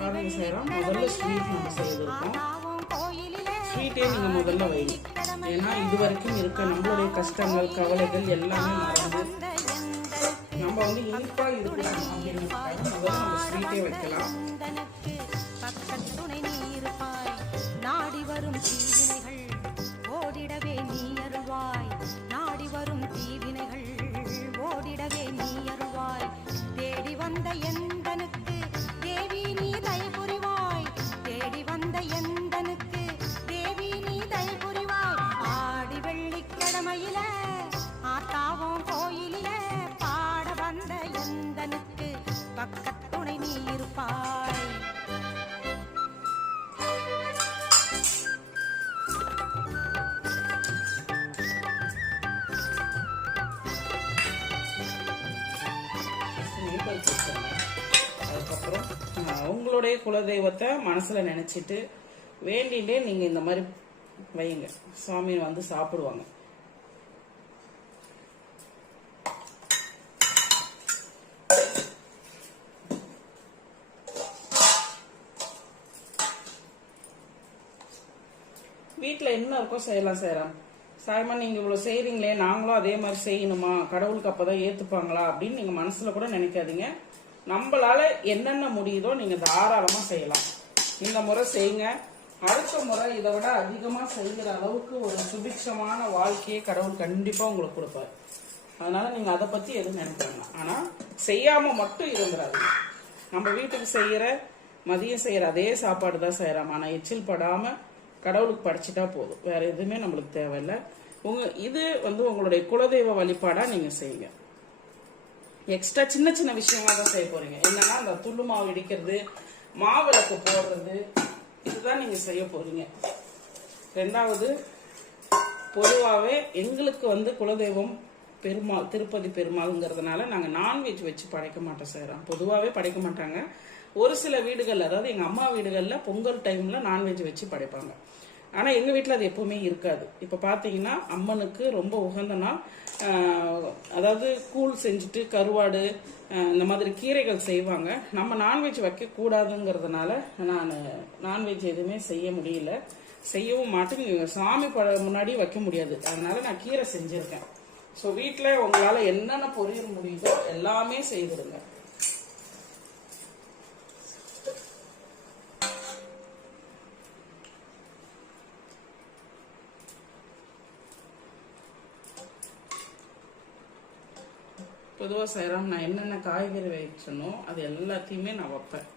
பாருங்க செய்யறோம். முதல்ல ஸ்வீட் நம்ம செய்திருக்கோம். ஸ்வீட்டே நீங்கள் முதல்ல வைங்க. ஏன்னா இது வரைக்கும் இருக்க நம்மளுடைய கஷ்டங்கள் கவலைகள் எல்லாமே மறந்து நம்ம வந்து இனிப்பாக இருக்கணும் அப்படிங்கிறதுக்காக முதல்ல நம்ம ஸ்வீட்டே வைக்கலாம். நாடி வரும் தீவினைகள் ஓடிடவே நீ அருள்வாய், நாடி வரும் தீவினைகள் ஓடிடவே நீ அருள்வாய், தேடி வந்த எந்தனுக்கு தேவி நீ தயவு புரிவாய், தேடி வந்த எந்தனுக்கு தேவி நீ தயவு புரிவாய், ஆடி வெள்ளிக்கிழமையில ஆத்தாவும் கோயிலில பாட வந்த எந்தனுக்கு பக்கத்துணை நீ இருப்பாய். அதுக்கப்புறம் உங்களுடைய குலதெய்வத்தை மனசுல நினைச்சிட்டு வேண்டிகிட்டே நீங்க இந்த மாதிரி வைங்க. சாமி வந்து சாப்பிடுவாங்க. வீட்டில் என்ன இருக்கோ செய்யலாம். சாயமா நீங்க இவ்வளவு செய்யறீங்களே, நாங்களும் அதே மாதிரி செய்யணுமா, கடவுளுக்கு அப்பதான் ஏத்துப்பாங்களா அப்படின்னு நீங்க மனசுல கூட நினைக்காதீங்க. நம்மளால என்னென்ன முடியுதோ நீங்க தாராளமா செய்யலாம். இந்த முறை செய்யுங்க. அடுத்த முறை இதை விட அதிகமா செய்கிற அளவுக்கு ஒரு சுபிட்சமான வாழ்க்கையை கடவுள் கண்டிப்பா உங்களுக்கு கொடுப்பாரு. அதனால நீங்க அதை பத்தி எதுவும் நினைக்கிறாங்க. ஆனா செய்யாம மட்டும் இருந்துடாதீங்க. நம்ம வீட்டுக்கு செய்யற மதியம் செய்யற அதே சாப்பாடு தான் செய்யறோம். ஆனா எச்சில் படாம கடவுளுக்கு படிச்சுட்டா போதும். வேற எதுவுமே நம்மளுக்கு தேவையில்லை. இது வந்து உங்களுடைய குலதெய்வ வழிபாடா நீங்க செய்யுங்க. எக்ஸ்ட்ரா சின்ன சின்ன விஷயமா தான் செய்ய போறீங்க. என்னன்னா அந்த துள்ளு மாவு இடிக்கிறது, மாவிளக்கு போடுறது, இதுதான் நீங்க செய்ய போறீங்க. ரெண்டாவது, பொதுவாகவே எங்களுக்கு வந்து குலதெய்வம் பெருமாள், திருப்பதி பெருமாள்ங்கிறதுனால நாங்கள் நான்வெஜ் வச்சு படைக்க மாட்டோம் செய்யறோம். பொதுவாகவே படைக்க மாட்டாங்க. ஒரு சில வீடுகள், அதாவது எங்க அம்மா வீடுகள்ல பொங்கல் டைம்ல நான்வெஜ் வச்சு படைப்பாங்க. ஆனா எங்க வீட்டுல அது எப்பவுமே இருக்காது. இப்ப பாத்தீங்கன்னா அம்மனுக்கு ரொம்ப உகந்த நாள். அதாவது கூழ் செஞ்சுட்டு கருவாடு இந்த மாதிரி கீரைகள் செய்வாங்க. நம்ம நான்வெஜ் வைக்க கூடாதுங்கிறதுனால நான் நான்வெஜ் எதுவுமே செய்ய முடியல, செய்யவும் மாட்டேன். சாமி முன்னாடி வைக்க முடியாது. அதனால நான் கீரை செஞ்சிருக்கேன். ஸோ வீட்டுல உங்களால என்னென்ன பொரியல் முடியுதோ எல்லாமே செய்திருங்க. பொதுவாக செய்கிறோம். நான் என்னென்ன காய்கறி வைக்கணும் அது எல்லாத்தையுமே நான் வைப்பேன்.